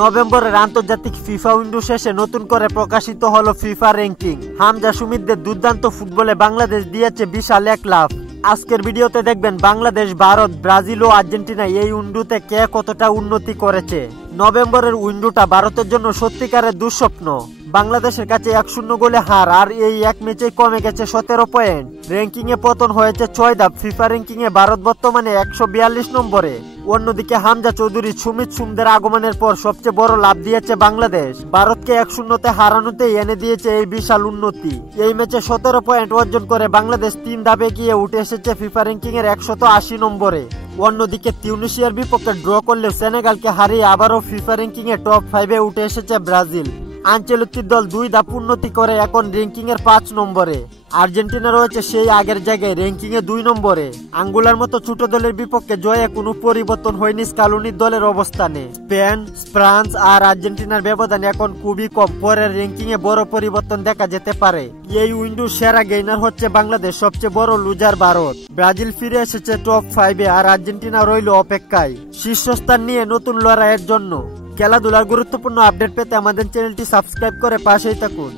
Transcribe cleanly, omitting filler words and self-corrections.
নভেম্বরের আন্তর্জাতিক FIFA window শেষে নতুন করে প্রকাশিত হলো ফিফা র্যাঙ্কিং। হামজা সুমিতদের দুর্দান্ত ফুটবলে বাংলাদেশ দিয়েছে বিশাল এক লাফ। আজকের ভিডিওতে দেখবেন বাংলাদেশ, ভারত, ব্রাজিল ও আর্জেন্টিনা এই উইন্ডোতে কে কতটা উন্নতি করেছে। নভেম্বরের উইন্ডোটা ভারতের জন্য সত্যিকারের দুঃস্বপ্ন। বাংলাদেশের কাছে 1-0 গোলে হার, আর এই এক ম্যাচে কমে গেছে 17 পয়েন্ট। র্যাঙ্কিং এ পতন হয়েছে 6 ধাপ। ফিফা র্যাঙ্কিং এ ভারত বর্তমানে 142 নম্বরে। অন্যদিকে হামজা চৌধুরী, সুমিত সুমদের আগমনের পর সবচেয়ে বড় লাভ দিয়েছে বাংলাদেশ। ভারতকে 1-0 হারানোতেই এনে দিয়েছে এই বিশাল উন্নতি। এই ম্যাচে 17 পয়েন্ট অর্জন করে বাংলাদেশ 3 ধাপে গিয়ে উঠে এসেছে ফিফা র্যাঙ্কিং এর 180 নম্বরে। অন্যদিকে তিউনিসিয়ার বিপক্ষে ড্র করলেও সেনেগালকে হারিয়ে আবারও ফিফা র্যাঙ্কিং এ টপ 5-এ উঠে এসেছে ব্রাজিল। আঞ্চলিক দল 2 ধাপ উন্নতি করে এখন র্যাঙ্কিং এর 5 নম্বরে। আর্জেন্টিনা রয়েছে সেই আগের জায়গায় র্যাঙ্কিং এ 2 নম্বরে। আঙ্গুলার মতো ছোট দলের বিপক্ষে জয়ে কোনো পরিবর্তন হয়নি স্কালুনির দলের অবস্থানে। স্পেন, ফ্রান্স আর আর্জেন্টিনার ব্যবধান এখন খুবই কম। পরের র্যাঙ্কিং এ বড় পরিবর্তন দেখা যেতে পারে। এই উইন্ডোর সেরা গেইনার হচ্ছে বাংলাদেশ, সবচেয়ে বড় লুজার ভারত। ব্রাজিল ফিরে এসেছে টপ 5-এ, আর আর্জেন্টিনা রইল অপেক্ষায় শীর্ষস্থান নিয়ে নতুন লড়াইয়ের জন্য। খেলাধুলার গুরুত্বপূর্ণ আপডেট পেতে আমাদের চ্যানেলটি সাবস্ক্রাইব করে পাশেই থাকুন।